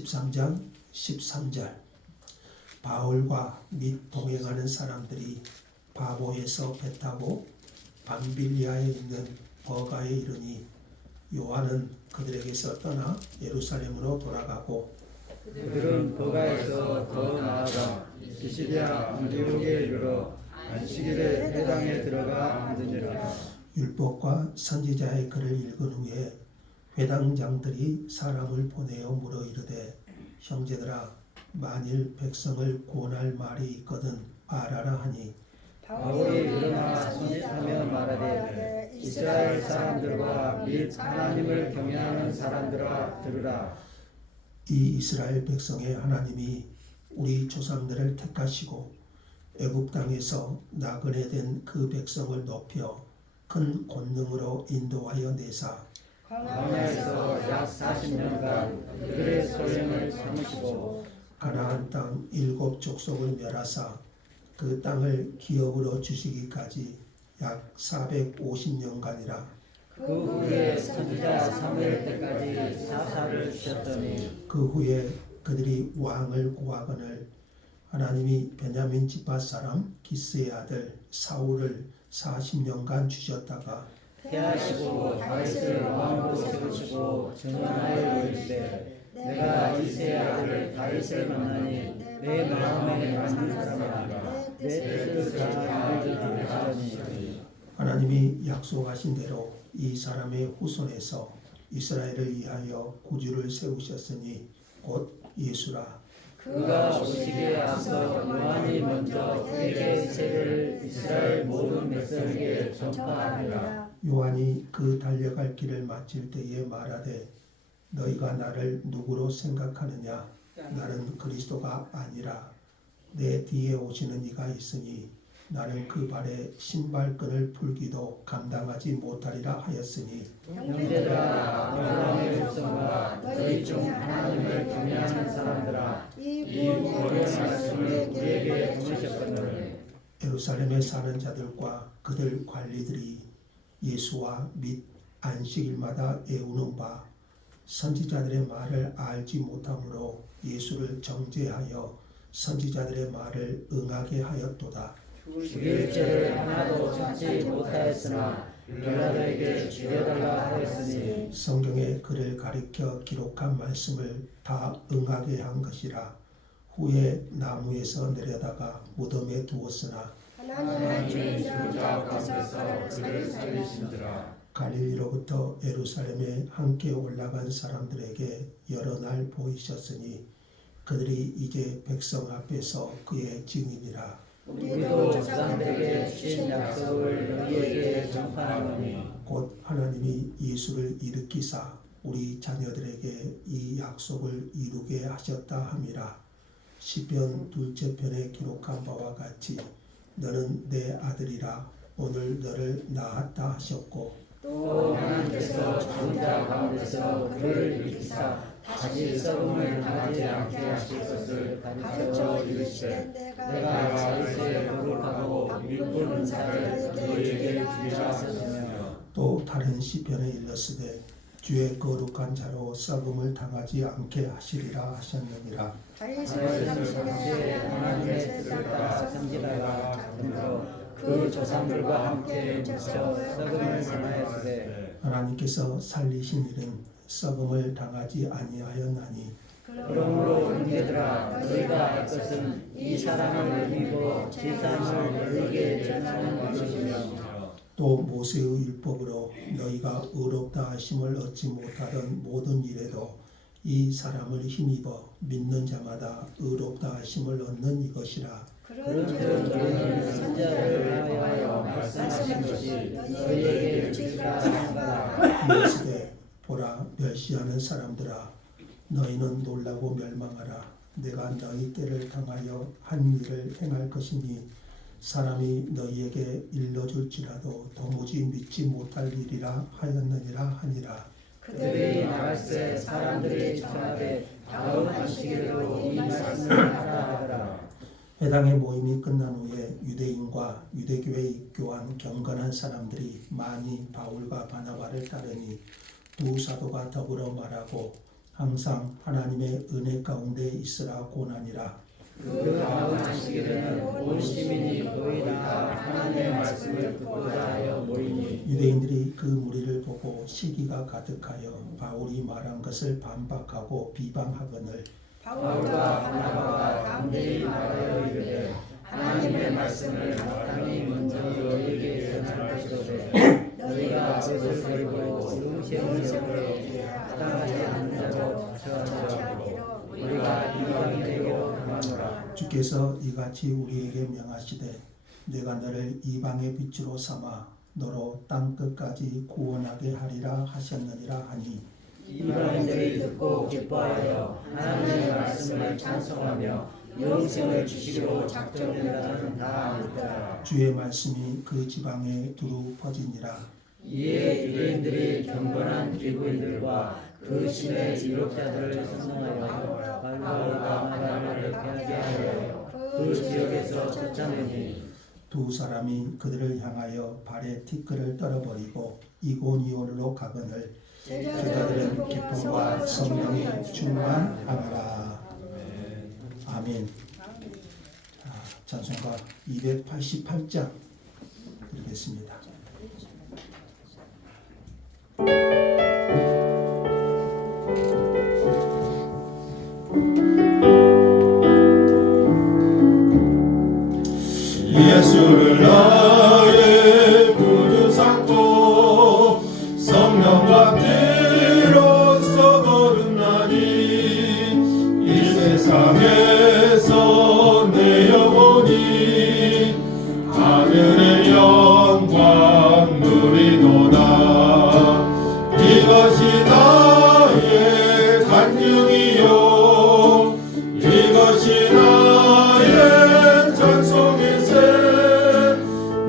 13장 13절. 바울과 및 동행하는 사람들이 바보에서 배 타고 밤빌리아에 있는 버가에 이르니 요한은 그들에게서 떠나 예루살렘으로 돌아가고 그들은 버가에서 더 나아가 비시디아 안디옥에 이르러 안식일에 회당에 들어가 앉으니라. 율법과 선지자의 글을 읽은 후에 회당장들이 사람을 보내어 물어 이르되 형제들아 만일 백성을 구원할 말이 있거든 말하라 하니 바울이 일어나 선짓하며 말하되 이스라엘 사람들과 및 하나님을 경외하는 사람들아 들으라. 이 이스라엘 백성의 하나님이 우리 조상들을 택하시고 애굽 땅에서 나그네 된 그 백성을 높여 큰 권능으로 인도하여 내사 광야에서 약 40년간 그들의 소행을 참으시고 가나안 땅 7 족속을 멸하사 그 땅을 기업으로 주시기까지 약 450년간이라. 그 후에 선지자 사무엘 때까지 사사를 주셨더니 그 후에 그들이 왕을 구하거늘 하나님이 베냐민 지파 사람 기스의 아들 사울을 40년간 주셨다가 패하시고 다윗을 왕으로 세우시고 전하여 이르시되 내가 이새의 아들 다윗을 만나니 내 마음에 맞는 사람이라 내 뜻을 다 알지 하시더니 하나님이 약속하신 대로 이 사람의 후손에서 이스라엘을 위하여 구주를 세우셨으니 곧 예수라. 그가 오시기에 앞서 요한이 먼저 그에게 세례를 이스라엘 모든 백성에게 전파하니라. 요한이 그 달려갈 길을 마칠 때에 말하되 너희가 나를 누구로 생각하느냐? 나는 그리스도가 아니라 내 뒤에 오시는 이가 있으니 나는 그 발에 신발끈을 풀기도 감당하지 못하리라 하였으니 형제들아 아브라함의 백성과 너희 중 하나님을 경외하는 사람들아 이 구원의 말씀을 우리에게 보내셨거늘 예루살렘에 사는 자들과 그들 관리들이 예수와 및 안식일마다 애우는 바 선지자들의 말을 알지 못하므로 예수를 정죄하여 선지자들의 말을 응하게 하였도다. 죽일 죄를 하나도 찾지 못하였으나 빌라도에게 죽여달라 하였으니 성경에 그를 가리켜 기록한 말씀을 다 응하게 한 것이라. 후에 나무에서 내려다가 무덤에 두었으나 하나님의 주자 가운데서 그를 살리신지라. 갈릴리로부터 예루살렘에 함께 올라간 사람들에게 여러 날 보이셨으니 그들이 이제 백성 앞에서 그의 증인이라. 우리도 조상들에게 주신 약속을 너희에게 전파하노니 곧 하나님이 예수를 일으키사 우리 자녀들에게 이 약속을 이루게 하셨다 함이라. 시편 2째 편에 기록한 바와 같이 너는 내 아들이라 오늘 너를 낳았다 하셨고 또 하나님께서 죽은 자 가운데서 그를 일으키사 다시 썩음을 당하지 않게 하실 것을 가르쳐 이르시되 내가 다윗의 거룩하고 믿는 은사를 너희에게 주리라 하셨으며 또 다른 시편에 일렀으되 주의 거룩한 자로 썩음을 당하지 않게 하시리라 하셨느니라. 다윗을 당시에 하나님의 뜻을 따라 선지자가 잡음으로 그 조상들과 함께 묻혀 썩음을 당하였으되 하나님께서 살리신 일은 썩음을 당하지 아니하였나니 그러므로 형제들아 너희가 알 것은 이 사람을 믿고 제사함을 너희에게 전하는 것이며 또 모세의 율법으로 너희가 의롭다 하심을 얻지 못하던 모든 일에도 이 사람을 힘입어 믿는 자마다 의롭다 하심을 얻는 이것이라. 그런즉 너희는 선지자를 통하여 말씀하신 것이 너희에게 주시라 하신다. 이르시되 보라 멸시하는 사람들아 너희는 놀라고 멸망하라. 내가 너희 때를 당하여 한 일을 행할 것이니 사람이 너희에게 일러줄지라도 도무지 믿지 못할 일이라 하였느니라 하니라. 그들이 나갈새 사람들이 청하되 다음 안식일로 이 말씀을 하라 하더라. 회당의 모임이 끝난 후에 유대인과 유대교에 입교한 경건한 사람들이 많이 바울과 바나바를 따르니 두 사도가 더불어 말하고 항상 하나님의 은혜 가운데 있으라 고나니라. 그 다음 안식일에는 온 시민이 거의 다 하나님의 말씀을 듣고자 하여 모이니 유대인들이 그 무리를 보고 시기가 가득하여 바울이 말한 것을 반박하고 비방하거늘 바울과 바나바가 담대히 말하여 이르되 하나님의 말씀을 마땅히 먼저 너희에게 전할지로되 너희가 그것을 버리고 음식으로 여기에 마땅하지 않는 자로 처하리로 우리가 이방인에게로 행하노라. 주께서 이같이 우리에게 명하시되 내가 너를 이방의 빛으로 삼아 너로 땅 끝까지 구원하게 하리라 하셨느니라 하니 이방인들이 듣고 기뻐하여 하나님의 말씀을 찬송하며 영생을 주시기로 작정된 자는 다 믿더라. 주의 말씀이 그 지방에 두루 퍼지니라. 이에 유대인들이 경건한 기부인들과 그 신의 이력자들을 선동하여 바울과 바나바를 피하게 하여 그 지역에서 쫓아내니 두 사람이 그들을 향하여 발에 티끌을 떨어버리고 이고니온으로 가거늘 제자들은 기쁨과 성령에 충만하노라. 아멘. 찬송가 288장 드리겠습니다. 예수를 나의 구주 삼고 성령과 피로써 거듭나니 이 세상에서 내 영혼이 하늘의 영광 누리도다. 이것이 나의 간증이요 이것이 나의 찬송의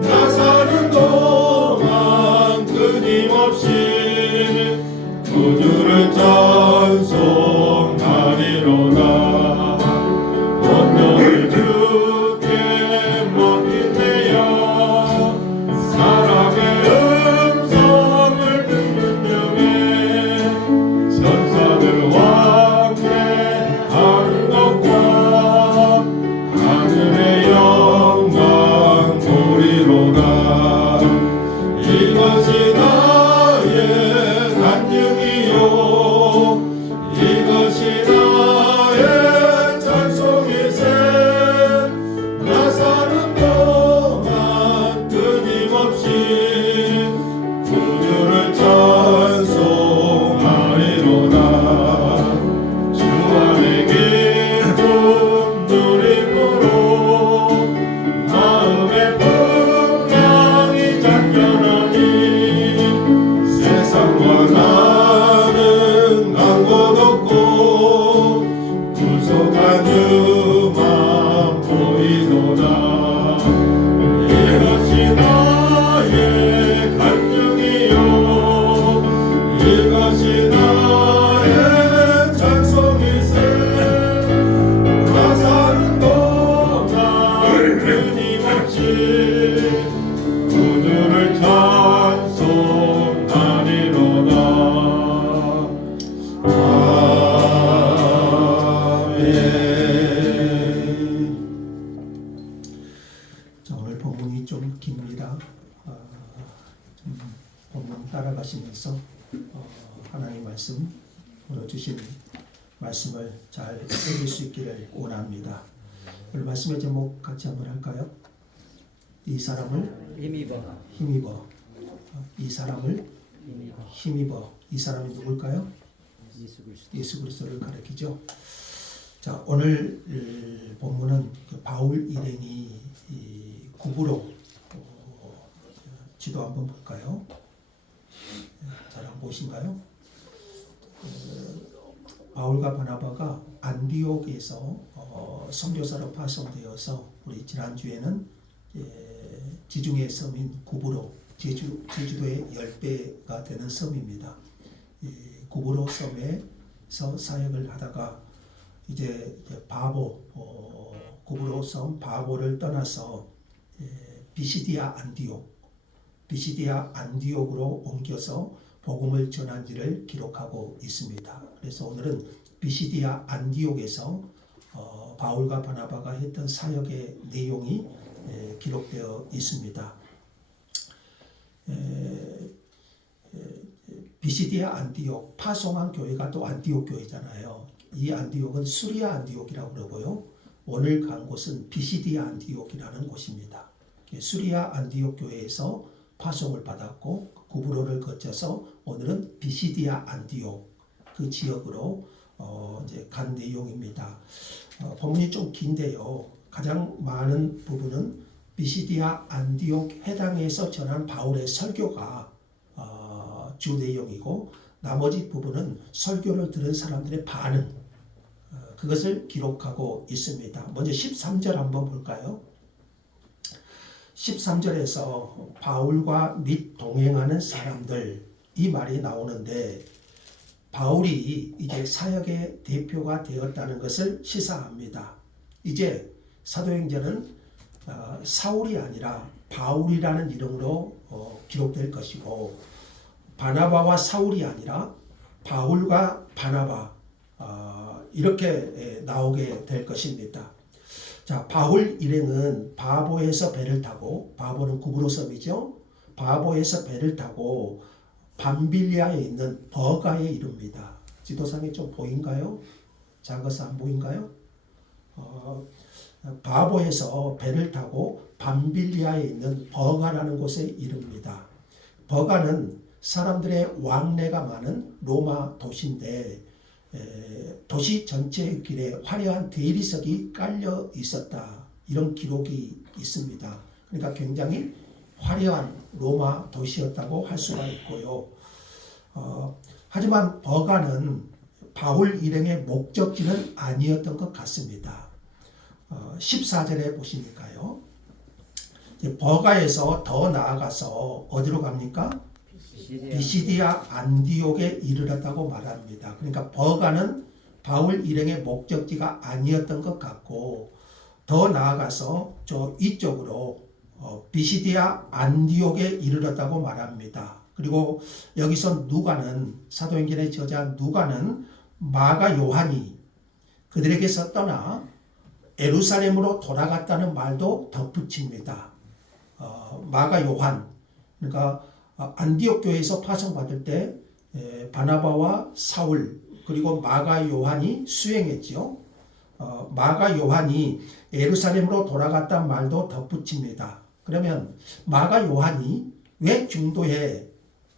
나 사는 동안 끊임없이 구주를 찬송하리로다. 온전히 주께 맡긴 내여 사랑의 음성을 듣는 중에 천사들 왕래하는 것과 하늘의 영광 보리로다. 이것이 나의 간증이요 이것이 나의 찬송의 샘나 사는 동안 끊임없이 구주를 찬송하리로다. 주 안에 기쁨 누림으로 마음의 풍랑이 잠겨나니 세상과 나는 간 곳 없고 구속한 주만 보이도다. 이것이 나의 간증이요 이것이 나의 찬송의 샘나 사는 동안 끊임없이 구주를 찬송하리로다. 아멘. 자, 오늘 본문이 좀 깁니다. 좀 본문 따라가시면서 하나님 말씀 오늘 주신 말씀을 잘 읽을 수 있기를 원합니다. 오늘 말씀의 제목 같이 한번 할까요? 이 사람을 힘입어. 이 사람을 힘입어. 이 사람이 누굴까요? 예수 그리스도를 가리키죠. 자, 오늘 본문은 바울 일행이 구부로 지도 한번 볼까요? 잘 한번 보신가요? 바울과 바나바가 안디옥에서 선교사로 파송되어서 우리 지난주에는 지중해 섬인 구부로 제주도의 10배가 되는 섬입니다. 구부로 섬에서 사역을 하다가 이제 구부로 섬 바보를 떠나서 비시디아 안디옥으로 옮겨서 복음을 전한지를 기록하고 있습니다. 그래서 오늘은 비시디아 안디옥에서 바울과 바나바가 했던 사역의 내용이 기록되어 있습니다. 비시디아 안디옥, 파송한 교회가 또 안디옥 교회잖아요. 이 안디옥은 수리아 안디옥이라고 그러고요. 오늘 간 곳은 비시디아 안디옥이라는 곳입니다. 수리아 안디옥 교회에서 파송을 받았고 구브로를 거쳐서 오늘은 비시디아 안디옥 그 지역으로 이제 간 내용입니다. 본문이 좀 긴데요. 가장 많은 부분은 비시디아 안디옥 해당에서 전한 바울의 설교가 주 내용이고 나머지 부분은 설교를 들은 사람들의 반응 그것을 기록하고 있습니다. 먼저 13절 한번 볼까요? 13절에서 바울과 및 동행하는 사람들 이 말이 나오는데 바울이 이제 사역의 대표가 되었다는 것을 시사합니다. 이제 사도행전은 사울이 아니라 바울이라는 이름으로 기록될 것이고 바나바와 사울이 아니라 바울과 바나바 이렇게 나오게 될 것입니다. 자, 바울 일행은 바보에서 배를 타고 바보는 구브로 섬이죠. 바보에서 배를 타고 밤빌리아에 있는 버가에 이릅니다. 지도상에 좀 보인가요? 작아서 안 보인가요? 바보에서 배를 타고 밤빌리아에 있는 버가라는 곳에 이릅니다. 버가는 사람들의 왕래가 많은 로마 도시인데 도시 전체의 길에 화려한 대리석이 깔려 있었다. 이런 기록이 있습니다. 그러니까 굉장히 화려한 로마 도시였다고 할 수가 있고요. 하지만 버가는 바울 일행의 목적지는 아니었던 것 같습니다. 14절에 보시니까요. 버가에서 더 나아가서 어디로 갑니까? 비시디아 안디옥에 이르렀다고 말합니다. 그러니까 버가는 바울 일행의 목적지가 아니었던 것 같고 더 나아가서 저 이쪽으로 비시디아 안디옥에 이르렀다고 말합니다. 그리고 여기서 누가는 사도행전의 저자 누가는 마가 요한이 그들에게서 떠나 예루살렘으로 돌아갔다는 말도 덧붙입니다. 마가 요한 그러니까 안디옥 교회에서 파송받을 때 바나바와 사울 그리고 마가 요한이 수행했죠. 마가 요한이 예루살렘으로 돌아갔다는 말도 덧붙입니다. 그러면 마가 요한이 왜 중도에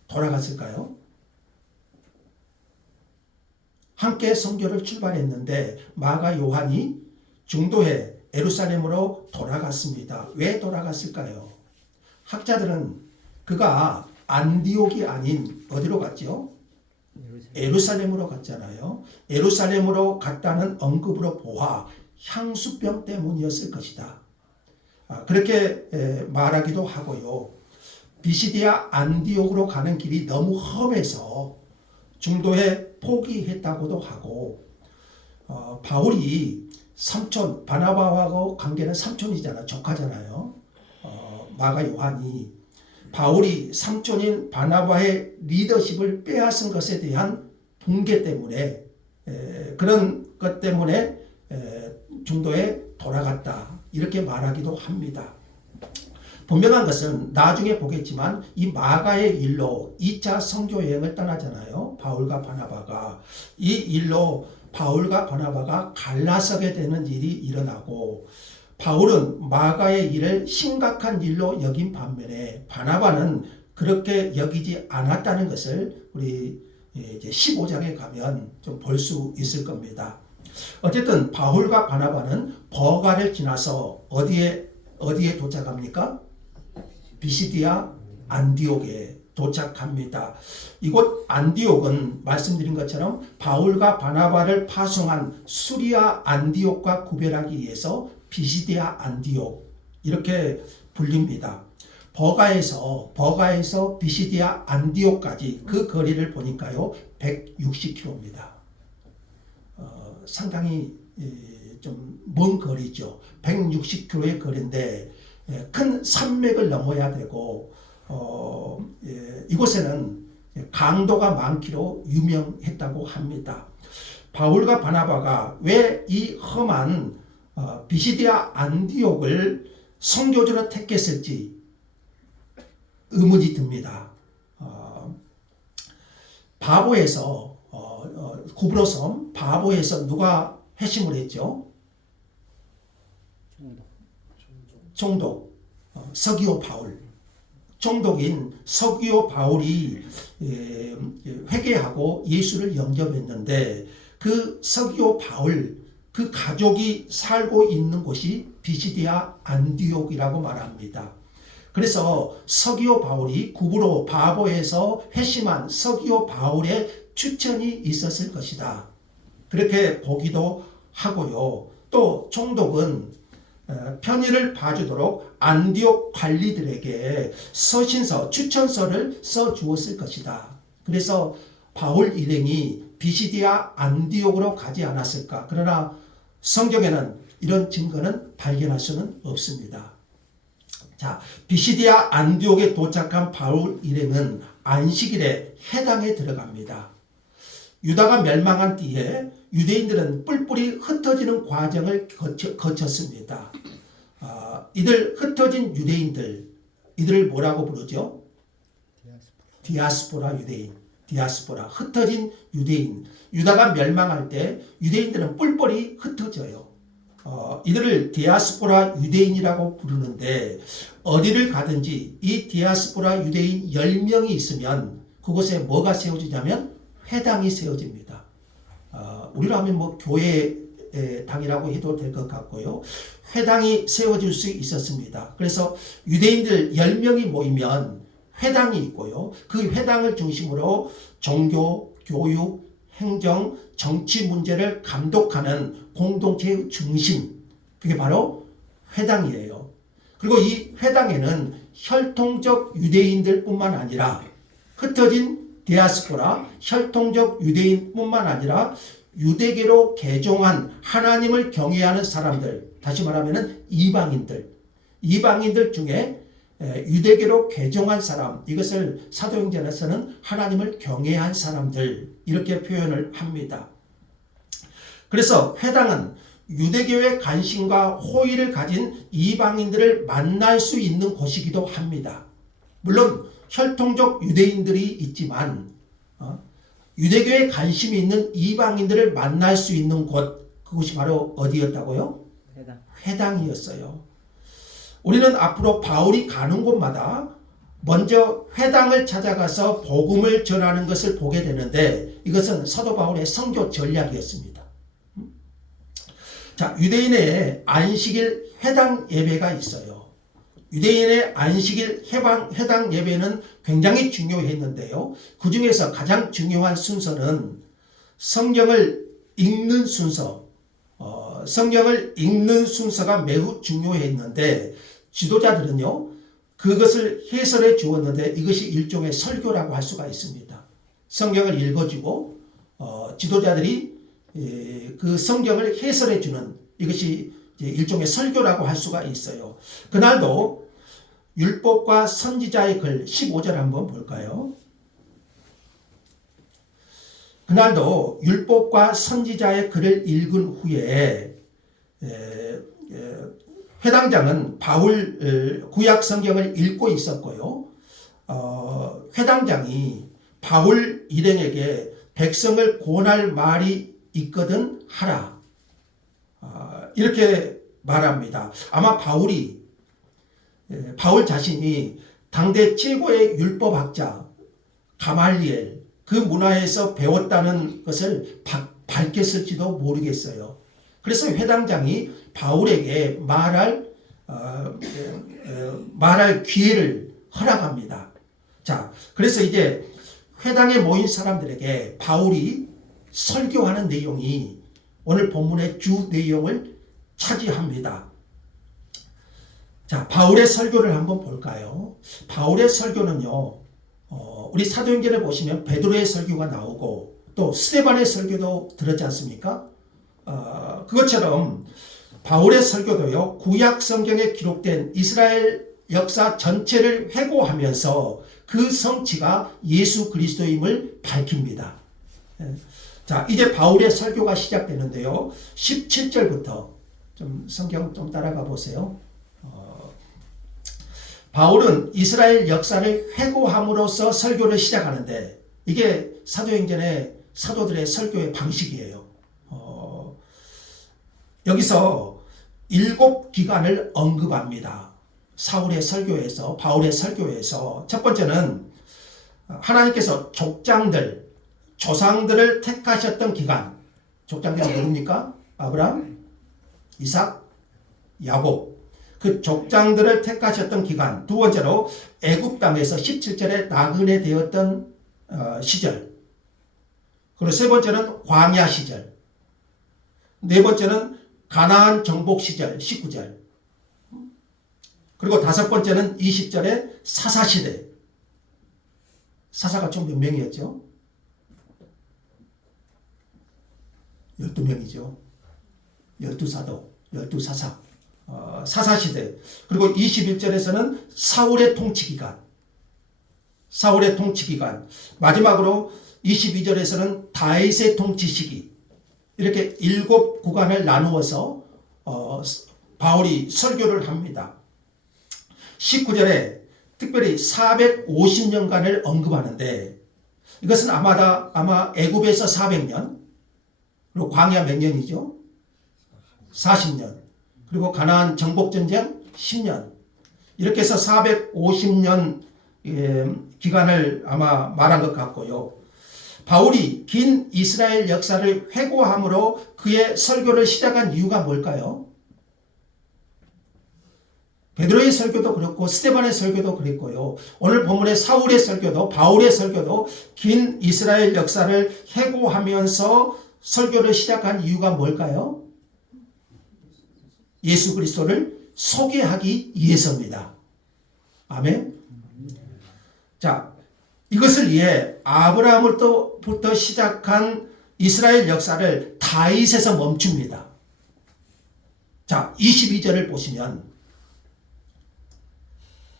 돌아갔을까요? 함께 선교를 출발했는데 마가 요한이 중도에 예루살렘으로 돌아갔습니다. 왜 돌아갔을까요? 학자들은 그가 안디옥이 아닌 어디로 갔죠? 예루살렘으로 갔잖아요. 예루살렘으로 갔다는 언급으로 보아 향수병 때문이었을 것이다. 그렇게 말하기도 하고요. 비시디아 안디옥으로 가는 길이 너무 험해서 중도에 포기했다고도 하고 바울이 삼촌 바나바하고 관계는 삼촌이잖아. 조카잖아요. 마가 요한이 바울이 삼촌인 바나바의 리더십을 빼앗은 것에 대한 분개 때문에 그런 것 때문에 중도에 돌아갔다 이렇게 말하기도 합니다. 분명한 것은 나중에 보겠지만 이 마가의 일로 2차 선교 여행을 떠나잖아요. 바울과 바나바가 이 일로 바울과 바나바가 갈라서게 되는 일이 일어나고 바울은 마가의 일을 심각한 일로 여긴 반면에 바나바는 그렇게 여기지 않았다는 것을 우리 이제 15장에 가면 좀 볼 수 있을 겁니다. 어쨌든 바울과 바나바는 버가를 지나서 어디에 도착합니까? 비시디아 안디옥에 도착합니다. 이곳 안디옥은 말씀드린 것처럼 바울과 바나바를 파송한 수리아 안디옥과 구별하기 위해서 비시디아 안디옥 이렇게 불립니다. 버가에서 비시디아 안디옥까지 그 거리를 보니까요 160km입니다. 상당히 좀 먼 거리죠. 160km의 거리인데 큰 산맥을 넘어야 되고 이곳에는 강도가 많기로 유명했다고 합니다. 바울과 바나바가 왜 이 험한 비시디아 안디옥을 선교지로 택했을지 의문이 듭니다. 바보에서 구브로섬 바보에서 누가 회심을 했죠? 총독 서기오 바울. 총독인 서기오 바울이 회개하고 예수를 영접했는데 그 서기오 바울 그 가족이 살고 있는 곳이 비시디아 안디옥이라고 말합니다. 그래서 서기오 바울이 구브로 바보에서 회심한 서기오 바울의 추천이 있었을 것이다. 그렇게 보기도 하고요. 또 총독은 편의를 봐주도록 안디옥 관리들에게 서신서, 추천서를 써주었을 것이다. 그래서 바울 일행이 비시디아 안디옥으로 가지 않았을까. 그러나 성경에는 이런 증거는 발견할 수는 없습니다. 자, 비시디아 안디옥에 도착한 바울 일행은 안식일에 해당에 들어갑니다. 유다가 멸망한 뒤에 유대인들은 뿔뿔이 흩어지는 과정을 거쳤습니다. 이들 흩어진 유대인들, 이들을 뭐라고 부르죠? 디아스포라 유대인, 디아스포라, 흩어진 유대인. 유다가 멸망할 때 유대인들은 뿔뿔이 흩어져요. 이들을 디아스포라 유대인이라고 부르는데 어디를 가든지 이 디아스포라 유대인 10명이 있으면 그곳에 뭐가 세워지냐면 회당이 세워집니다. 우리로 하면 뭐 교회 당이라고 해도 될 것 같고요. 회당이 세워질 수 있었습니다. 그래서 유대인들 10명이 모이면 회당이 있고요. 그 회당을 중심으로 종교, 교육, 행정, 정치 문제를 감독하는 공동체의 중심, 그게 바로 회당이에요. 그리고 이 회당에는 혈통적 유대인들뿐만 아니라 흩어진 디아스포라, 혈통적 유대인뿐만 아니라 유대계로 개종한 하나님을 경외하는 사람들, 다시 말하면 이방인들 중에 유대계로 개종한 사람, 이것을 사도행전에서는 하나님을 경외한 사람들 이렇게 표현을 합니다. 그래서 회당은 유대교의 관심과 호의를 가진 이방인들을 만날 수 있는 곳이기도 합니다. 물론 혈통적 유대인들이 있지만 유대교에 관심이 있는 이방인들을 만날 수 있는 곳, 그것이 바로 어디였다고요? 회당이었어요. 우리는 앞으로 바울이 가는 곳마다 먼저 회당을 찾아가서 복음을 전하는 것을 보게 되는데 이것은 사도 바울의 선교 전략이었습니다. 자, 유대인의 안식일 회당 예배가 있어요. 유대인의 안식일 회당 예배는 굉장히 중요했는데요. 그 중에서 가장 중요한 순서는 성경을 읽는 순서, 성경을 읽는 순서가 매우 중요했는데 지도자들은요, 그것을 해설해 주었는데 이것이 일종의 설교라고 할 수가 있습니다. 성경을 읽어주고 지도자들이 그 성경을 해설해 주는 이것이 일종의 설교라고 할 수가 있어요. 그날도 율법과 선지자의 글 15절 한번 볼까요? 그날도 율법과 선지자의 글을 읽은 후에 회당장은 바울 구약 성경을 읽고 있었고요. 회당장이 바울 일행에게 백성을 권할 말이 있거든 하라. 이렇게 말합니다. 아마 바울 자신이 당대 최고의 율법학자 가말리엘 그 문화에서 배웠다는 것을 밝혔을지도 모르겠어요. 그래서 회당장이 바울에게 말할 기회를 허락합니다. 자, 그래서 이제 회당에 모인 사람들에게 바울이 설교하는 내용이 오늘 본문의 주 내용을 차지합니다. 자, 바울의 설교를 한번 볼까요? 바울의 설교는요, 우리 사도행전에 보시면 베드로의 설교가 나오고 또 스데반의 설교도 들었지 않습니까? 그것처럼 바울의 설교도요, 구약 성경에 기록된 이스라엘 역사 전체를 회고하면서 그 성취가 예수 그리스도임을 밝힙니다. 자, 이제 바울의 설교가 시작되는데요. 17절부터 좀 성경 좀 따라가 보세요. 바울은 이스라엘 역사를 회고함으로써 설교를 시작하는데 이게 사도행전의 사도들의 설교의 방식이에요. 여기서 7기간을 언급합니다. 사울의 설교에서, 바울의 설교에서 첫 번째는 하나님께서 족장들, 조상들을 택하셨던 기간. 족장들이 누굽니까? 아브라함, 이삭, 야곱. 그 족장들을 택하셨던 기간. 두 번째로 애굽 땅에서 17절에 나그네 되었던 시절. 그리고 세 번째는 광야 시절. 네 번째는 가나안 정복 시절 19절. 그리고 다섯 번째는 20절에 사사 시대. 사사가 총 몇 명이었죠? 12명이죠. 12사도, 12사사. 사사시대. 그리고 21절에서는 사울의 통치기간. 사울의 통치기간. 마지막으로 22절에서는 다윗의 통치 시기. 이렇게 7구간을 나누어서 바울이 설교를 합니다. 19절에 특별히 450년간을 언급하는데 이것은 아마 애굽에서 400년, 그리고 광야 몇 년이죠? 40년. 그리고 가나안 정복전쟁 10년. 이렇게 해서 450년 기간을 아마 말한 것 같고요. 바울이 긴 이스라엘 역사를 회고함으로 그의 설교를 시작한 이유가 뭘까요? 베드로의 설교도 그렇고 스데반의 설교도 그랬고요. 오늘 본문의 사울의 설교도 바울의 설교도 긴 이스라엘 역사를 회고하면서 설교를 시작한 이유가 뭘까요? 예수 그리스도를 소개하기 위해서입니다. 아멘. 자, 이것을 위해 아브라함부터 시작한 이스라엘 역사를 다윗에서 멈춥니다. 자, 22절을 보시면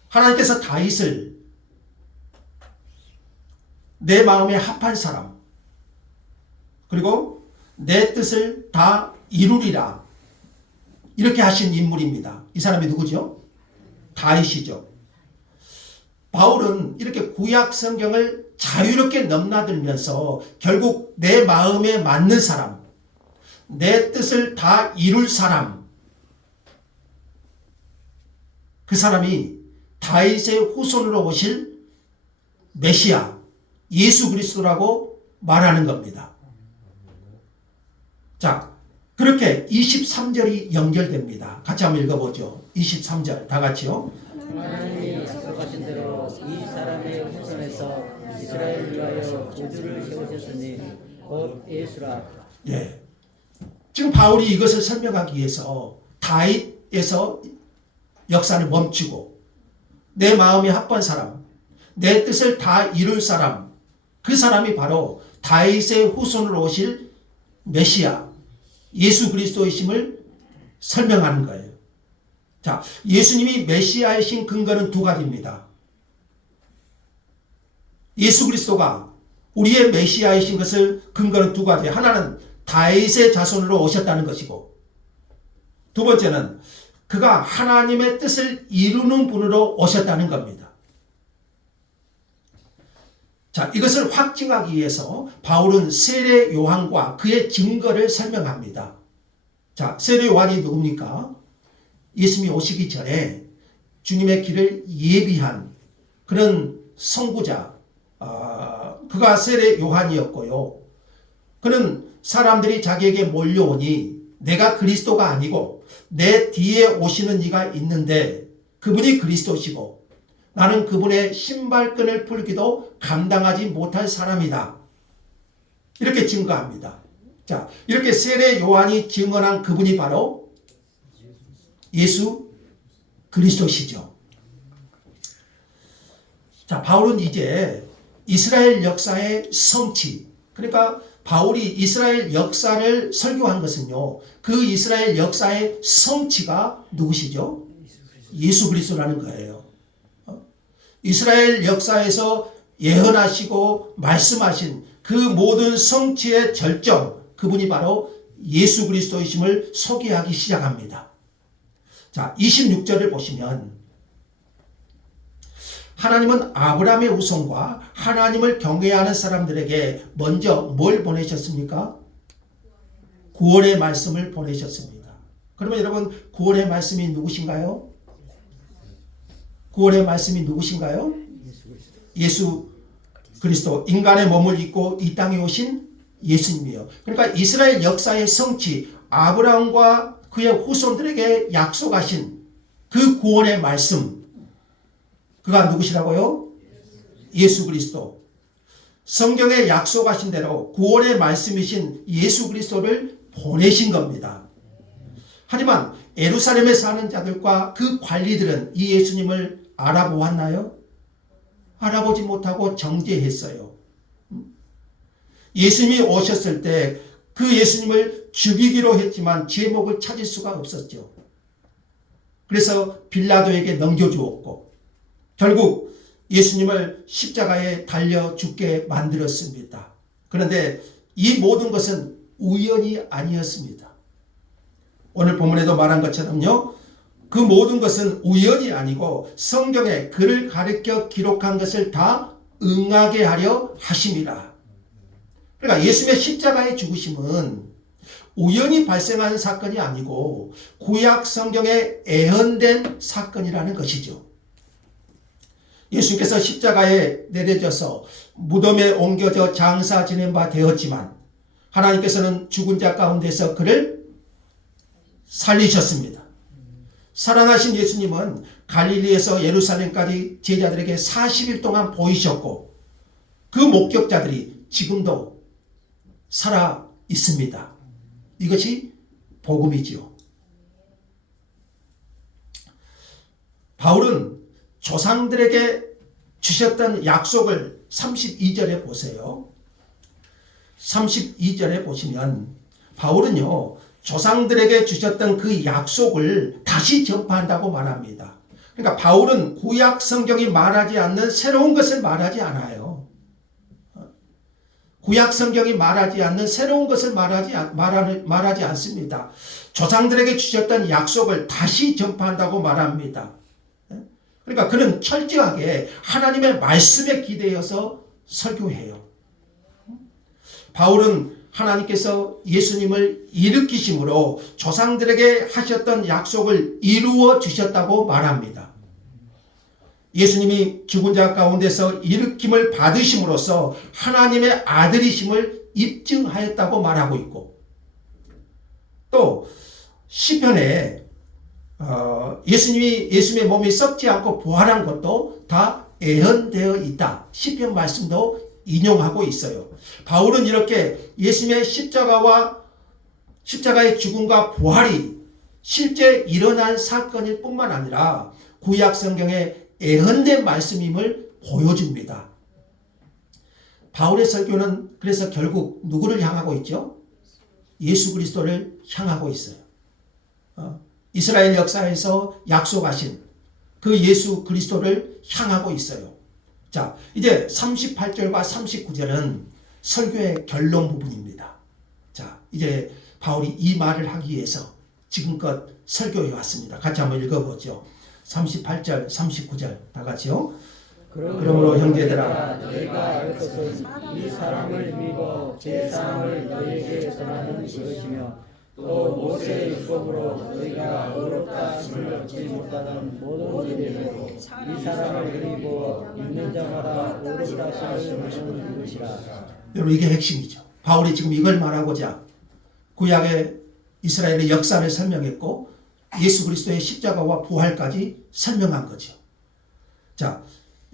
하나님께서 다윗을 내 마음에 합한 사람, 그리고 내 뜻을 다 이루리라, 이렇게 하신 인물입니다. 이 사람이 누구죠? 다윗이죠. 바울은 이렇게 구약 성경을 자유롭게 넘나들면서 결국 내 마음에 맞는 사람, 내 뜻을 다 이룰 사람, 그 사람이 다윗의 후손으로 오실 메시아 예수 그리스도라고 말하는 겁니다. 자, 그렇게 23절이 연결됩니다. 같이 한번 읽어보죠. 23절 다 같이요. 하나님이 약속하신 대로 이 사람의 후손에서 이스라엘을 위하여 구주를 세우셨으니 곧 예수라. 예. 지금 바울이 이것을 설명하기 위해서 다윗에서 역사를 멈추고 내 마음에 합한 사람, 내 뜻을 다 이룰 사람, 그 사람이 바로 다윗의 후손으로 오실 메시아 예수 그리스도이심을 설명하는 거예요. 자, 예수님이 메시아이신 근거는 두 가지입니다. 예수 그리스도가 우리의 메시아이신 것을 근거는 두 가지. 하나는 다윗의 자손으로 오셨다는 것이고, 두 번째는 그가 하나님의 뜻을 이루는 분으로 오셨다는 겁니다. 자, 이것을 확증하기 위해서 바울은 세례 요한과 그의 증거를 설명합니다. 자, 세례 요한이 누굽니까? 예수님이 오시기 전에 주님의 길을 예비한 그런 선구자, 그가 세례 요한이었고요. 그는 사람들이 자기에게 몰려오니 내가 그리스도가 아니고 내 뒤에 오시는 이가 있는데 그분이 그리스도시고 나는 그분의 신발끈을 풀기도 감당하지 못할 사람이다, 이렇게 증거합니다. 자, 이렇게 세례 요한이 증언한 그분이 바로 예수 그리스도시죠. 자, 바울은 이제 이스라엘 역사의 성취, 그러니까 바울이 이스라엘 역사를 설교한 것은요, 그 이스라엘 역사의 성취가 누구시죠? 예수 그리스도라는 거예요. 이스라엘 역사에서 예언하시고 말씀하신 그 모든 성취의 절정, 그분이 바로 예수 그리스도이심을 소개하기 시작합니다. 자, 26절을 보시면 하나님은 아브라함의 후손과 하나님을 경외하는 사람들에게 먼저 뭘 보내셨습니까? 구원의 말씀을 보내셨습니다. 그러면 여러분, 구원의 말씀이 누구신가요? 구원의 말씀이 누구신가요? 예수 그리스도, 인간의 몸을 입고 이 땅에 오신 예수님이요. 그러니까 이스라엘 역사의 성취, 아브라함과 그의 후손들에게 약속하신 그 구원의 말씀, 그가 누구시라고요? 예수 그리스도. 성경에 약속하신 대로 구원의 말씀이신 예수 그리스도를 보내신 겁니다. 하지만 예루살렘에 사는 자들과 그 관리들은 이 예수님을 알아보았나요? 알아보지 못하고 정죄했어요. 예수님이 오셨을 때 그 예수님을 죽이기로 했지만 제목을 찾을 수가 없었죠. 그래서 빌라도에게 넘겨주었고 결국 예수님을 십자가에 달려 죽게 만들었습니다. 그런데 이 모든 것은 우연이 아니었습니다. 오늘 본문에도 말한 것처럼요, 그 모든 것은 우연이 아니고 성경에 그를 가리켜 기록한 것을 다 응하게 하려 하심이라. 그러니까 예수님의 십자가의 죽으심은 우연히 발생한 사건이 아니고 구약 성경에 예언된 사건이라는 것이죠. 예수님께서 십자가에 내려져서 무덤에 옮겨져 장사 지낸 바 되었지만 하나님께서는 죽은 자 가운데서 그를 살리셨습니다. 살아나신 예수님은 갈릴리에서 예루살렘까지 제자들에게 40일 동안 보이셨고 그 목격자들이 지금도 살아 있습니다. 이것이 복음이지요. 바울은 조상들에게 주셨던 약속을 32절에 보세요. 32절에 보시면 바울은요, 조상들에게 주셨던 그 약속을 다시 전파한다고 말합니다. 그러니까 바울은 구약 성경이 말하지 않는 새로운 것을 말하지 않아요. 구약 성경이 말하지 않는 새로운 것을 말하지 않습니다. 조상들에게 주셨던 약속을 다시 전파한다고 말합니다. 그러니까 그는 철저하게 하나님의 말씀에 기대어서 설교해요. 바울은 하나님께서 예수님을 일으키심으로 조상들에게 하셨던 약속을 이루어 주셨다고 말합니다. 예수님이 죽은 자 가운데서 일으킴을 받으심으로써 하나님의 아들이심을 입증하였다고 말하고 있고, 또 시편에 예수님의 몸이 썩지 않고 부활한 것도 다 예언되어 있다. 시편 말씀도 인용하고 있어요. 바울은 이렇게 예수님의 십자가의 죽음과 부활이 실제 일어난 사건일 뿐만 아니라 구약 성경의 예언된 말씀임을 보여줍니다. 바울의 설교는 그래서 결국 누구를 향하고 있죠? 예수 그리스도를 향하고 있어요. 이스라엘 역사에서 약속하신 그 예수 그리스도를 향하고 있어요. 자, 이제 38절과 39절은 설교의 결론 부분입니다. 자, 이제 바울이 이 말을 하기 위해서 지금껏 설교해 왔습니다. 같이 한번 읽어보죠. 38절, 39절 다 같이요. 그러므로 형제들아, 너희가 알 것은 이 사람을 힘입어 제 사함을 너희에게 전하는 것이며 또 모세의 율법으로 너희가 의롭다 하심을 얻지 못하던 모든 일로 이 사람을 힘입어 믿는 자마다 의롭다 하심을 얻는 것이라. 여러분, 이게 핵심이죠. 바울이 지금 이걸 말하고자 구약의 이스라엘의 역사를 설명했고 예수 그리스도의 십자가와 부활까지 설명한 거죠. 자,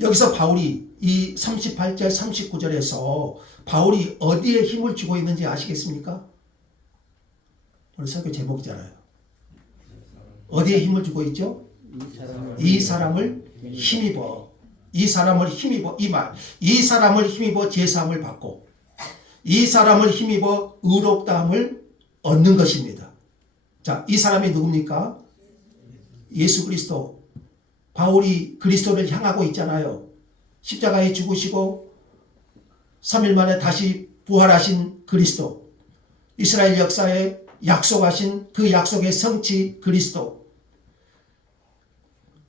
여기서 바울이 이 38절 39절에서 바울이 어디에 힘을 주고 있는지 아시겠습니까? 오늘 설교 제목이잖아요. 어디에 힘을 주고 있죠? 이 사람을 힘입어. 이 사람을 힘입어. 이 말. 이 사람을 힘입어 제사함을 받고 이 사람을 힘입어 의롭다함을 얻는 것입니다. 자, 이 사람이 누굽니까? 예수 그리스도. 바울이 그리스도를 향하고 있잖아요. 십자가에 죽으시고 3일 만에 다시 부활하신 그리스도, 이스라엘 역사에 약속하신 그 약속의 성취 그리스도,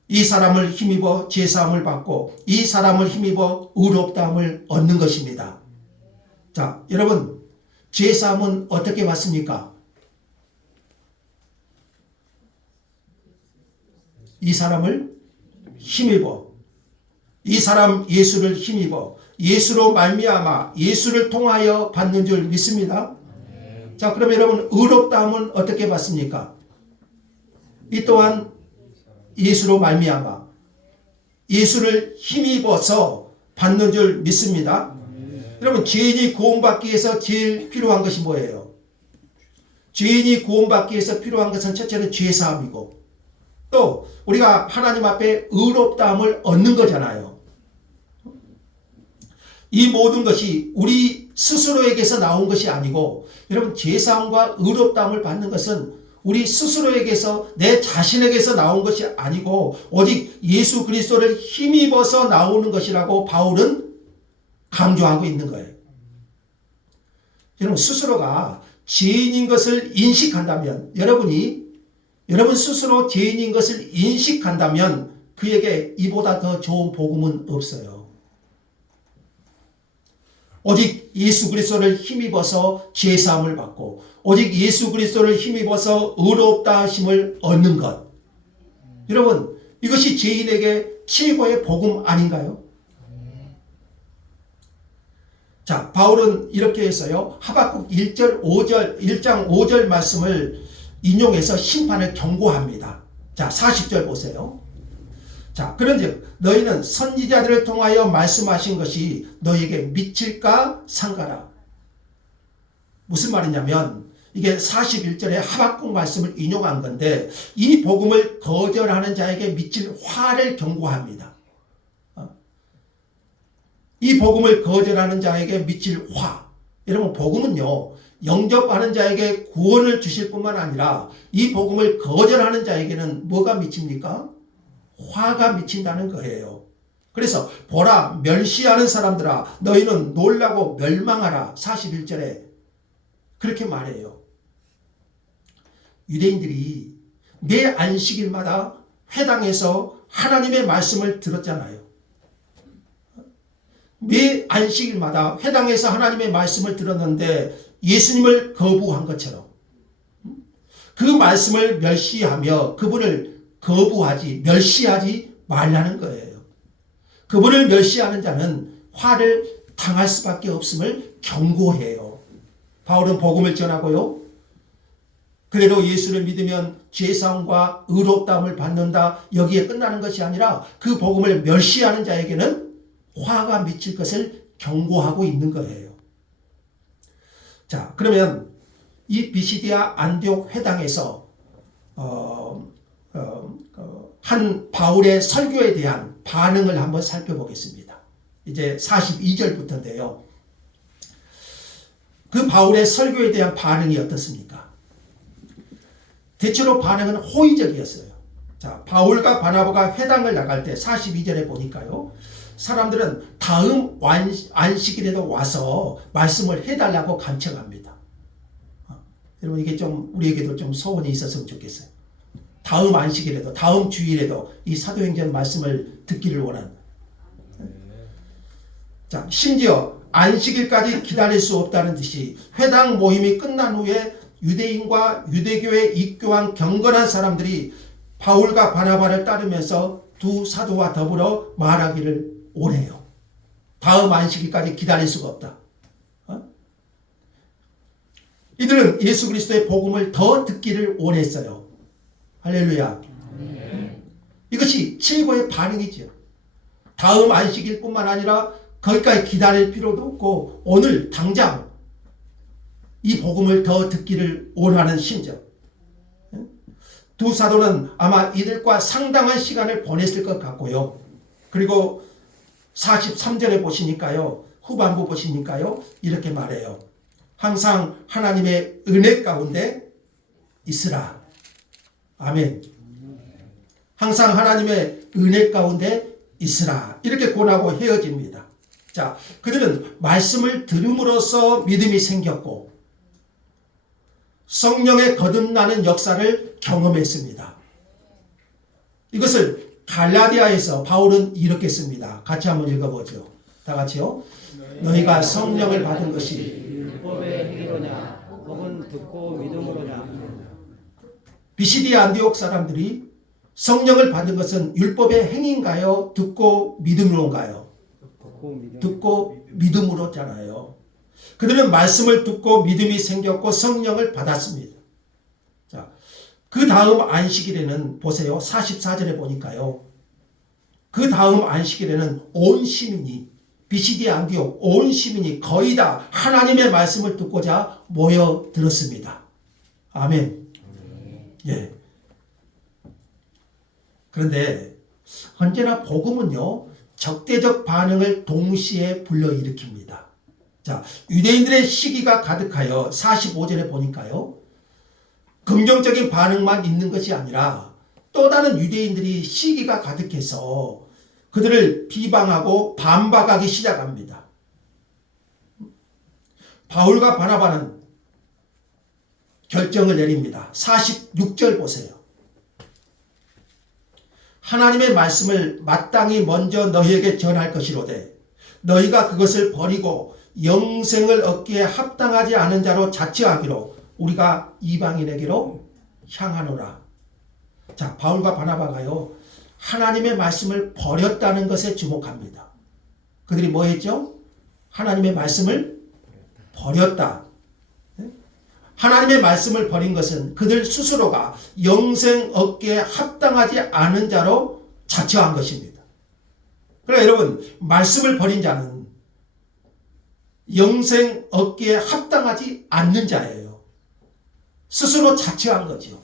이 사람을 힘입어 죄사함을 받고 이 사람을 힘입어 의롭다함을 얻는 것입니다. 자, 여러분, 죄사함은 어떻게 받습니까? 이 사람을 힘입어, 이 사람 예수를 힘입어 예수로 말미암아 예수를 통하여 받는 줄 믿습니다. 자, 그럼 여러분, 의롭다함은 어떻게 받습니까? 이 또한 예수로 말미암아 예수를 힘입어서 받는 줄 믿습니다. 여러분, 죄인이 구원받기 위해서 제일 필요한 것이 뭐예요? 죄인이 구원받기 위해서 필요한 것은 첫째는 죄사함이고, 또 우리가 하나님 앞에 의롭다함을 얻는 거잖아요. 이 모든 것이 우리 스스로에게서 나온 것이 아니고, 여러분, 죄사함과 의롭다함을 받는 것은 우리 스스로에게서, 내 자신에게서 나온 것이 아니고 오직 예수 그리스도를 힘입어서 나오는 것이라고 바울은 강조하고 있는 거예요. 여러분, 스스로가 죄인인 것을 인식한다면, 여러분 스스로 죄인인 것을 인식한다면 그에게 이보다 더 좋은 복음은 없어요. 오직 예수 그리스도를 힘입어서 죄사함을 받고 오직 예수 그리스도를 힘입어서 의롭다 하심을 얻는 것. 여러분, 이것이 죄인에게 최고의 복음 아닌가요? 자, 바울은 이렇게 해서요, 하박국 1장 5절 말씀을 인용해서 심판을 경고합니다. 자, 40절 보세요. 자, 그런즉 너희는 선지자들을 통하여 말씀하신 것이 너희에게 미칠까 상가라. 무슨 말이냐면, 이게 41절에 하박국 말씀을 인용한 건데, 이 복음을 거절하는 자에게 미칠 화를 경고합니다. 이 복음을 거절하는 자에게 미칠 화. 여러분, 복음은요, 영접하는 자에게 구원을 주실 뿐만 아니라 이 복음을 거절하는 자에게는 뭐가 미칩니까? 화가 미친다는 거예요. 그래서 보라, 멸시하는 사람들아, 너희는 놀라고 멸망하라. 41절에 그렇게 말해요. 유대인들이 매 안식일마다 회당에서 하나님의 말씀을 들었잖아요. 매 안식일마다 회당에서 하나님의 말씀을 들었는데 예수님을 거부한 것처럼 그 말씀을 멸시하며 그분을 멸시하지 말라는 거예요. 그분을 멸시하는 자는 화를 당할 수밖에 없음을 경고해요. 바울은 복음을 전하고요, 그대로 예수를 믿으면 죄사함과 의롭다함을 받는다, 여기에 끝나는 것이 아니라 그 복음을 멸시하는 자에게는 화가 미칠 것을 경고하고 있는 거예요. 자, 그러면 이 비시디아 안디옥 회당에서 한 바울의 설교에 대한 반응을 한번 살펴보겠습니다. 이제 42절부터인데요. 그 바울의 설교에 대한 반응이 어떻습니까? 대체로 반응은 호의적이었어요. 자, 바울과 바나바가 회당을 나갈 때 42절에 보니까요, 사람들은 다음 안식일에도 와서 말씀을 해달라고 간청합니다. 여러분, 이게 좀 우리에게도 좀 소원이 있었으면 좋겠어요. 다음 안식일에도, 다음 주일에도 이 사도행전 말씀을 듣기를 원한. 자, 심지어 안식일까지 기다릴 수 없다는 듯이 회당 모임이 끝난 후에 유대인과 유대교에 입교한 경건한 사람들이 바울과 바나바를 따르면서 두 사도와 더불어 말하기를 원해요. 다음 안식일까지 기다릴 수가 없다. 이들은 예수 그리스도의 복음을 더 듣기를 원했어요. 할렐루야. 이것이 최고의 반응이죠. 다음 안식일 뿐만 아니라 거기까지 기다릴 필요도 없고 오늘 당장 이 복음을 더 듣기를 원하는 심정. 두 사도는 아마 이들과 상당한 시간을 보냈을 것 같고요. 그리고 43절에 보시니까요, 후반부 보시니까요, 이렇게 말해요. 항상 하나님의 은혜 가운데 있으라. 아멘. 항상 하나님의 은혜 가운데 있으라. 이렇게 권하고 헤어집니다. 자, 그들은 말씀을 들음으로써 믿음이 생겼고 성령의 거듭나는 역사를 경험했습니다. 이것을 갈라디아에서 바울은 이렇게 씁니다. 같이 한번 읽어보죠. 다 같이요. 너희가 성령을 받은 것이 율법의 행위로냐 혹은 듣고 믿음으로냐. 비시디아 안디옥 사람들이 성령을 받은 것은 율법의 행위인가요? 듣고 믿음으로인가요? 듣고 믿음으로잖아요. 그들은 말씀을 듣고 믿음이 생겼고 성령을 받았습니다. 자, 그 다음 안식일에는 보세요. 44절에 보니까요. 그 다음 안식일에는 온 시민이 비시디아 안디옥 온 시민이 거의 다 하나님의 말씀을 듣고자 모여들었습니다. 아멘. 예. 그런데 언제나 복음은요, 적대적 반응을 동시에 불러일으킵니다. 자, 유대인들의 시기가 가득하여 45절에 보니까요, 긍정적인 반응만 있는 것이 아니라 또 다른 유대인들이 시기가 가득해서 그들을 비방하고 반박하기 시작합니다. 바울과 바나바는 결정을 내립니다. 46절 보세요. 하나님의 말씀을 마땅히 먼저 너희에게 전할 것이로되 너희가 그것을 버리고 영생을 얻기에 합당하지 않은 자로 자처하기로 우리가 이방인에게로 향하노라. 자, 바울과 바나바가요, 하나님의 말씀을 버렸다는 것에 주목합니다. 그들이 뭐 했죠? 하나님의 말씀을 버렸다. 하나님의 말씀을 버린 것은 그들 스스로가 영생 얻기에 합당하지 않은 자로 자처한 것입니다. 그러니까 여러분, 말씀을 버린 자는 영생 얻기에 합당하지 않는 자예요. 스스로 자처한 거죠.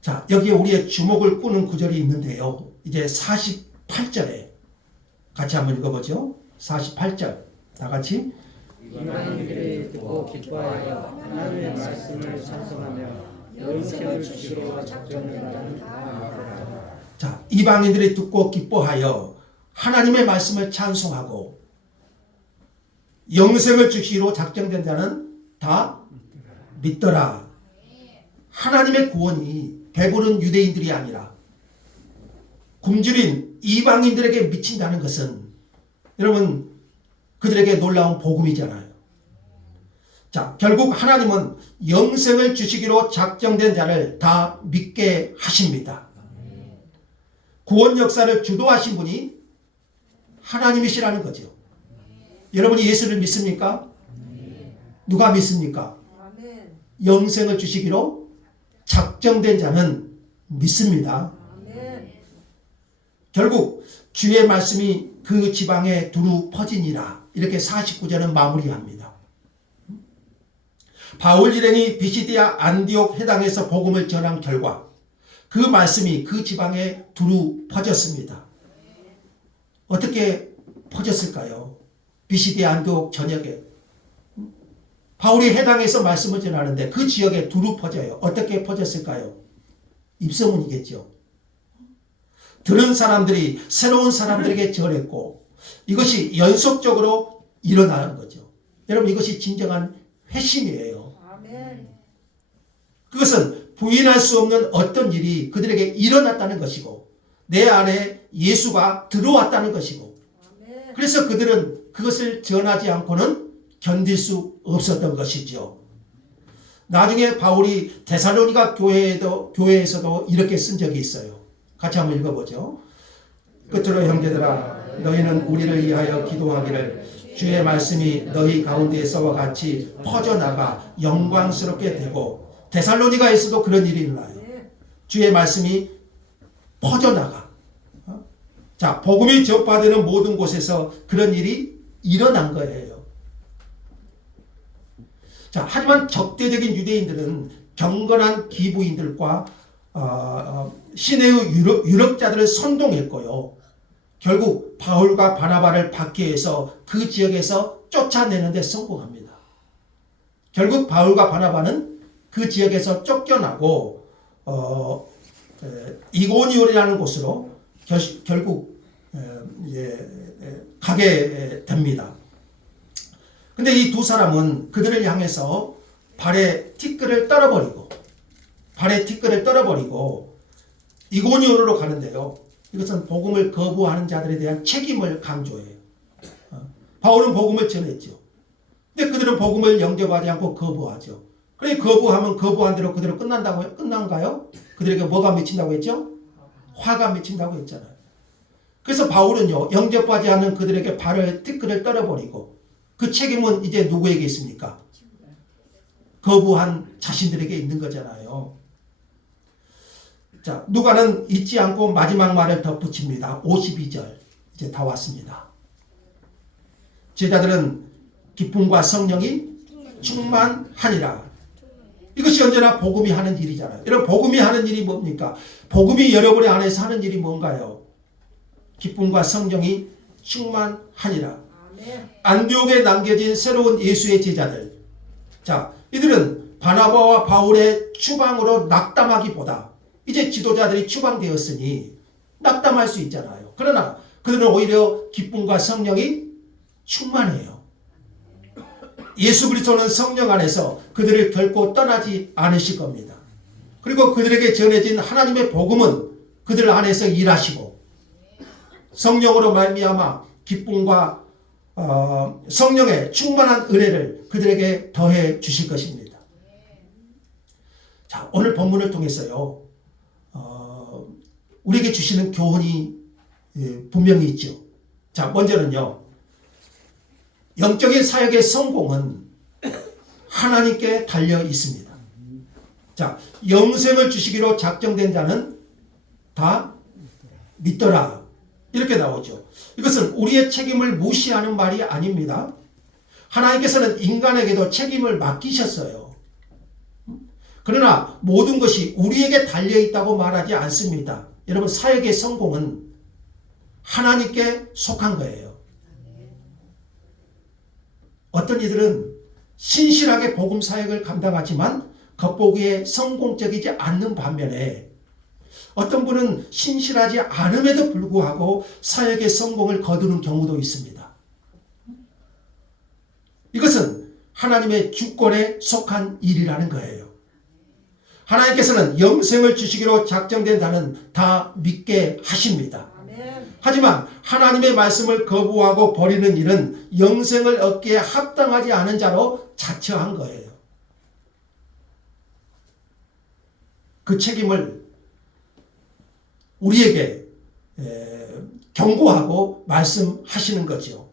자, 여기에 우리의 주목을 끄는 구절이 있는데요. 이제 48절에 같이 한번 읽어보죠. 48절 다 같이. 이방인들이 듣고 기뻐하여 하나님의 말씀을 찬송하며 영생을 주시기로 작정된 자는 다 믿으라. 자, 이방인들이 듣고 기뻐하여 하나님의 말씀을 찬송하고 영생을 주시기로 작정된 자는 다 믿더라. 하나님의 구원이 배부른 유대인들이 아니라 굶주린 이방인들에게 미친다는 것은 여러분, 그들에게 놀라운 복음이잖아요. 자, 결국 하나님은 영생을 주시기로 작정된 자를 다 믿게 하십니다. 구원 역사를 주도하신 분이 하나님이시라는 거죠. 여러분이 예수를 믿습니까? 누가 믿습니까? 영생을 주시기로 작정된 자는 믿습니다. 결국 주의 말씀이 그 지방에 두루 퍼지니라. 이렇게 49절은 마무리합니다. 바울 일행이 비시디아 안디옥 회당에서 복음을 전한 결과 그 말씀이 그 지방에 두루 퍼졌습니다. 어떻게 퍼졌을까요? 비시디아 안디옥 전역에 바울이 회당에서 말씀을 전하는데 그 지역에 두루 퍼져요. 어떻게 퍼졌을까요? 입소문이겠죠. 들은 사람들이 새로운 사람들에게 전했고 이것이 연속적으로 일어나는 거죠. 여러분, 이것이 진정한 회심이에요. 그것은 부인할 수 없는 어떤 일이 그들에게 일어났다는 것이고 내 안에 예수가 들어왔다는 것이고 그래서 그들은 그것을 전하지 않고는 견딜 수 없었던 것이죠. 나중에 바울이 데살로니가 교회에서도 이렇게 쓴 적이 있어요. 같이 한번 읽어보죠. 끝으로 형제들아, 너희는 우리를 위하여 기도하기를 주의 말씀이 너희 가운데에서와 같이 퍼져나가 영광스럽게 되고, 데살로니가에서도 그런 일이 일어나요. 주의 말씀이 퍼져나가. 자, 복음이 전파되는 모든 곳에서 그런 일이 일어난 거예요. 자, 하지만 적대적인 유대인들은 경건한 기부인들과 시내의 유력자들을 선동했고요. 결국 바울과 바나바를 박해해서 그 지역에서 쫓아내는 데 성공합니다. 결국 바울과 바나바는 그 지역에서 쫓겨나고 이고니온이라는 곳으로 결국 가게 됩니다. 근데 이 두 사람은 그들을 향해서 발에 티끌을 떨어버리고 이고니온으로 가는데요. 이것은 복음을 거부하는 자들에 대한 책임을 강조해요. 바울은 복음을 전했죠. 근데 그들은 복음을 영접하지 않고 거부하죠. 그래 거부하면 거부한 대로 그대로 끝난가요? 그들에게 뭐가 미친다고 했죠? 화가 미친다고 했잖아요. 그래서 바울은요, 영접하지 않는 그들에게 발을 티끌을 떨어버리고 그 책임은 이제 누구에게 있습니까? 거부한 자신들에게 있는 거잖아요. 자, 누가는 잊지 않고 마지막 말을 덧붙입니다. 52절. 이제 다 왔습니다. 제자들은 기쁨과 성령이 충만하니라. 이것이 언제나 복음이 하는 일이잖아요. 여러분, 복음이 하는 일이 뭡니까? 복음이 여러분의 안에서 하는 일이 뭔가요? 기쁨과 성령이 충만하니라. 안디옥에 남겨진 새로운 예수의 제자들. 자, 이들은 바나바와 바울의 추방으로 낙담하기보다 이제 지도자들이 추방되었으니 낙담할 수 있잖아요. 그러나 그들은 오히려 기쁨과 성령이 충만해요. 예수 그리스도는 성령 안에서 그들을 결코 떠나지 않으실 겁니다. 그리고 그들에게 전해진 하나님의 복음은 그들 안에서 일하시고 성령으로 말미암아 기쁨과 성령의 충만한 은혜를 그들에게 더해 주실 것입니다. 자, 오늘 본문을 통해서요, 우리에게 주시는 교훈이 분명히 있죠. 자, 먼저는요, 영적인 사역의 성공은 하나님께 달려 있습니다. 자, 영생을 주시기로 작정된 자는 다 믿더라. 이렇게 나오죠. 이것은 우리의 책임을 무시하는 말이 아닙니다. 하나님께서는 인간에게도 책임을 맡기셨어요. 그러나 모든 것이 우리에게 달려있다고 말하지 않습니다. 여러분, 사역의 성공은 하나님께 속한 거예요. 어떤 이들은 신실하게 복음 사역을 감당하지만 겉보기에 성공적이지 않는 반면에 어떤 분은 신실하지 않음에도 불구하고 사역의 성공을 거두는 경우도 있습니다. 이것은 하나님의 주권에 속한 일이라는 거예요. 하나님께서는 영생을 주시기로 작정된 자는 다 믿게 하십니다. 하지만 하나님의 말씀을 거부하고 버리는 일은 영생을 얻기에 합당하지 않은 자로 자처한 거예요. 그 책임을 우리에게 경고하고 말씀하시는 거죠.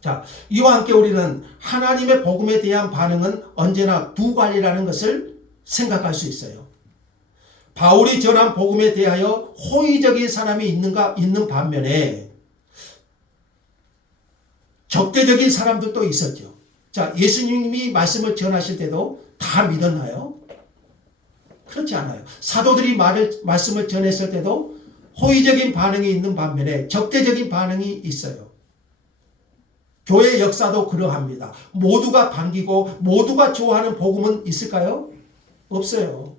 자, 이와 함께 우리는 하나님의 복음에 대한 반응은 언제나 두 관리라는 것을 생각할 수 있어요. 바울이 전한 복음에 대하여 호의적인 사람이 있는 반면에 적대적인 사람들도 있었죠. 자, 예수님이 말씀을 전하실 때도 다 믿었나요? 그렇지 않아요. 사도들이 말씀을 전했을 때도 호의적인 반응이 있는 반면에 적대적인 반응이 있어요. 교회 역사도 그러합니다. 모두가 반기고 모두가 좋아하는 복음은 있을까요? 없어요.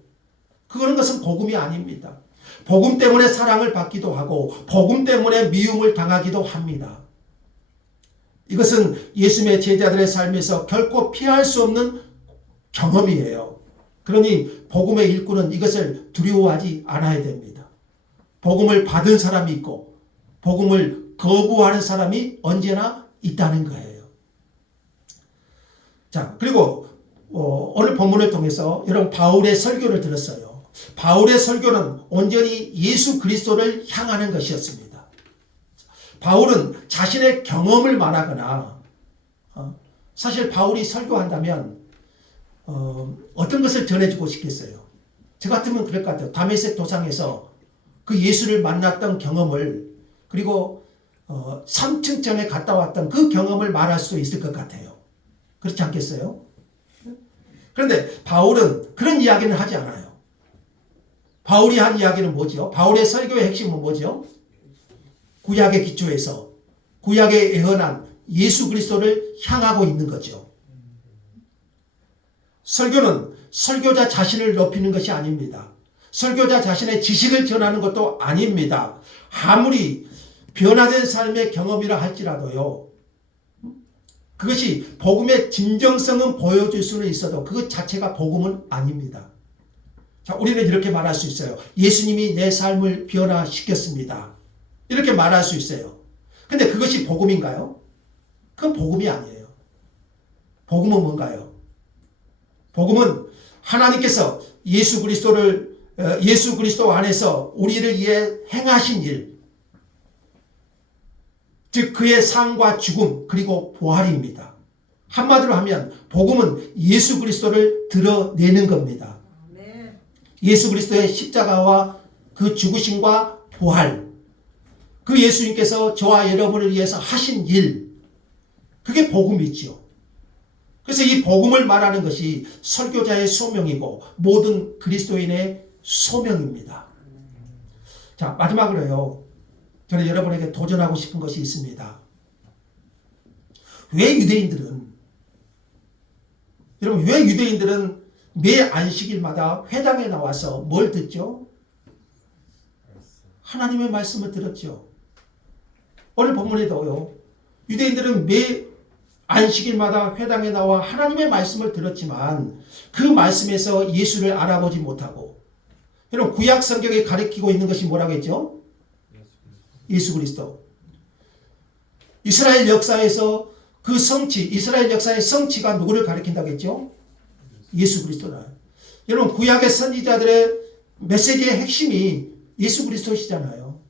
그런 것은 복음이 아닙니다. 복음 때문에 사랑을 받기도 하고 복음 때문에 미움을 당하기도 합니다. 이것은 예수님의 제자들의 삶에서 결코 피할 수 없는 경험이에요. 그러니 복음의 일꾼은 이것을 두려워하지 않아야 됩니다. 복음을 받은 사람이 있고 복음을 거부하는 사람이 언제나 있다는 거예요. 자, 그리고 오늘 본문을 통해서 여러분 바울의 설교를 들었어요. 바울의 설교는 온전히 예수 그리스도를 향하는 것이었습니다. 바울은 자신의 경험을 말하거나 사실 바울이 설교한다면 어떤 것을 전해주고 싶겠어요? 저 같으면 그럴 것 같아요. 다메섹 도상에서 그 예수를 만났던 경험을 그리고 3층정에 갔다 왔던 그 경험을 말할 수 있을 것 같아요. 그렇지 않겠어요? 그런데 바울은 그런 이야기는 하지 않아요. 바울이 한 이야기는 뭐죠? 바울의 설교의 핵심은 뭐죠? 구약의 기초에서 구약에 예언한 예수 그리스도를 향하고 있는 거죠. 설교는 설교자 자신을 높이는 것이 아닙니다. 설교자 자신의 지식을 전하는 것도 아닙니다. 아무리 변화된 삶의 경험이라 할지라도요. 그것이 복음의 진정성은 보여줄 수는 있어도 그것 자체가 복음은 아닙니다. 자, 우리는 이렇게 말할 수 있어요. 예수님이 내 삶을 변화시켰습니다. 이렇게 말할 수 있어요. 근데 그것이 복음인가요? 그건 복음이 아니에요. 복음은 뭔가요? 복음은 하나님께서 예수 그리스도 안에서 우리를 위해 행하신 일, 즉 그의 삶과 죽음 그리고 부활입니다. 한마디로 하면 복음은 예수 그리스도를 드러내는 겁니다. 예수 그리스도의 십자가와 그 죽으심과 부활, 그 예수님께서 저와 여러분을 위해서 하신 일, 그게 복음이지요. 그래서 이 복음을 말하는 것이 설교자의 소명이고 모든 그리스도인의 소명입니다. 자, 마지막으로요. 저는 여러분에게 도전하고 싶은 것이 있습니다. 왜 유대인들은 매 안식일마다 회당에 나와서 뭘 듣죠? 하나님의 말씀을 들었죠. 오늘 본문에도요. 유대인들은 매 안식일마다 회당에 나와 하나님의 말씀을 들었지만 그 말씀에서 예수를 알아보지 못하고, 여러분 구약 성경에 가리키고 있는 것이 뭐라고 했죠? 예수 그리스도. 이스라엘 역사에서 그 성취, 이스라엘 역사의 성취가 누구를 가리킨다고 했죠? 예수 그리스도다. 여러분 구약의 선지자들의 메시지의 핵심이 예수 그리스도시잖아요.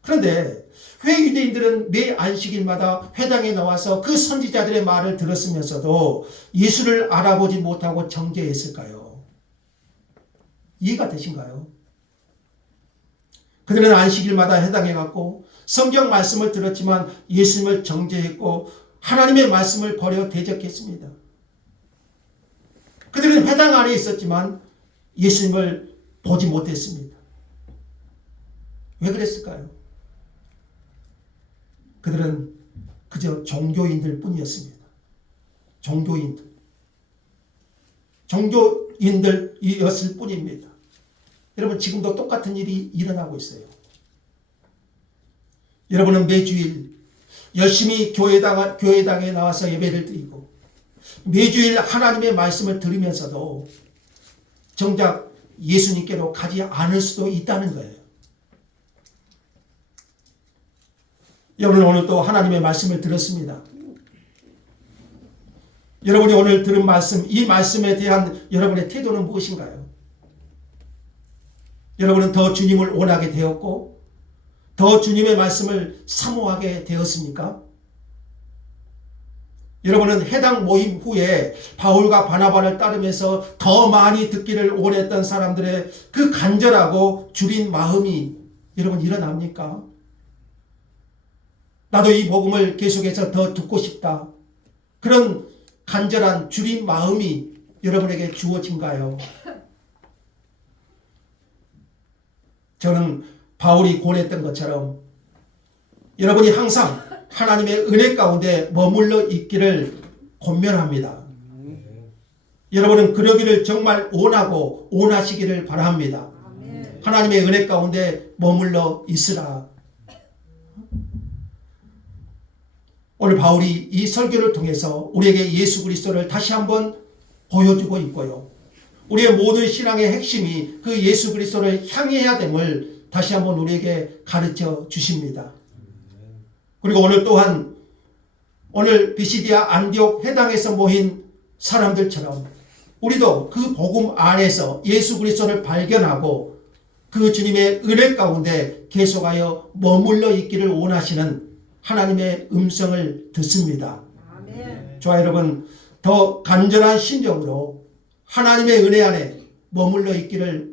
그런데 왜 유대인들은 매 안식일마다 회당에 나와서 그 선지자들의 말을 들었으면서도 예수를 알아보지 못하고 정죄했을까요? 이해가 되신가요? 그들은 안식일마다 회당에 갔고 성경 말씀을 들었지만 예수님을 정죄했고 하나님의 말씀을 버려 대적했습니다. 그들은 회당 안에 있었지만 예수님을 보지 못했습니다. 왜 그랬을까요? 그들은 그저 종교인들 뿐이었습니다. 종교인들이었을 뿐입니다. 여러분 지금도 똑같은 일이 일어나고 있어요. 여러분은 매주일 열심히 교회당에 나와서 예배를 드리고 매주일 하나님의 말씀을 들으면서도 정작 예수님께로 가지 않을 수도 있다는 거예요. 여러분 오늘 또 하나님의 말씀을 들었습니다. 여러분이 오늘 들은 말씀, 이 말씀에 대한 여러분의 태도는 무엇인가요? 여러분은 더 주님을 원하게 되었고 더 주님의 말씀을 사모하게 되었습니까? 여러분은 해당 모임 후에 바울과 바나바를 따르면서 더 많이 듣기를 원했던 사람들의 그 간절하고 주린 마음이 여러분 일어납니까? 나도 이 복음을 계속해서 더 듣고 싶다. 그런 간절한 주린 마음이 여러분에게 주어진가요? 저는 바울이 권했던 것처럼 여러분이 항상 하나님의 은혜 가운데 머물러 있기를 권면합니다. 여러분은 그러기를 정말 원하시기를 바랍니다. 하나님의 은혜 가운데 머물러 있으라. 오늘 바울이 이 설교를 통해서 우리에게 예수 그리스도를 다시 한번 보여주고 있고요. 우리의 모든 신앙의 핵심이 그 예수 그리스도를 향해야 됨을 다시 한번 우리에게 가르쳐 주십니다. 그리고 오늘 또한 오늘 비시디아 안디옥 회당에서 모인 사람들처럼 우리도 그 복음 안에서 예수 그리스도를 발견하고 그 주님의 은혜 가운데 계속하여 머물러 있기를 원하시는 하나님의 음성을 듣습니다. 아멘. 저와 여러분 더 간절한 심정으로 하나님의 은혜 안에 머물러 있기를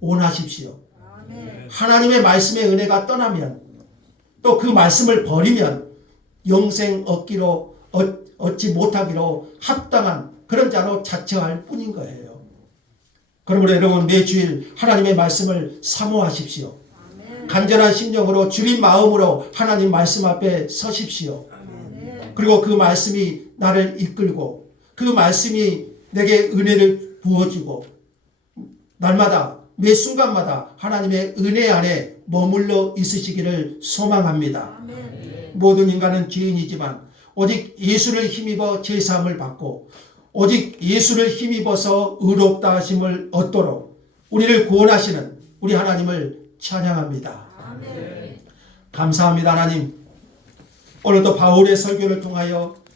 원하십시오. 아멘. 하나님의 말씀의 은혜가 떠나면 또 그 말씀을 버리면 영생 얻지 못하기로 합당한 그런 자로 자처할 뿐인 거예요. 그러므로 여러분 매주일 하나님의 말씀을 사모하십시오. 간절한 심령으로 주린 마음으로 하나님 말씀 앞에 서십시오. 그리고 그 말씀이 나를 이끌고 그 말씀이 내게 은혜를 부어주고 날마다 매 순간마다 하나님의 은혜 안에 머물러 있으시기를 소망합니다. 모든 인간은 죄인이지만 오직 예수를 힘입어 제사함을 받고 오직 예수를 힘입어서 의롭다 하심을 얻도록 우리를 구원하시는 우리 하나님을 찬양합니다. 감사합니다. 하나님, 오늘도 바울의 설교를 통하여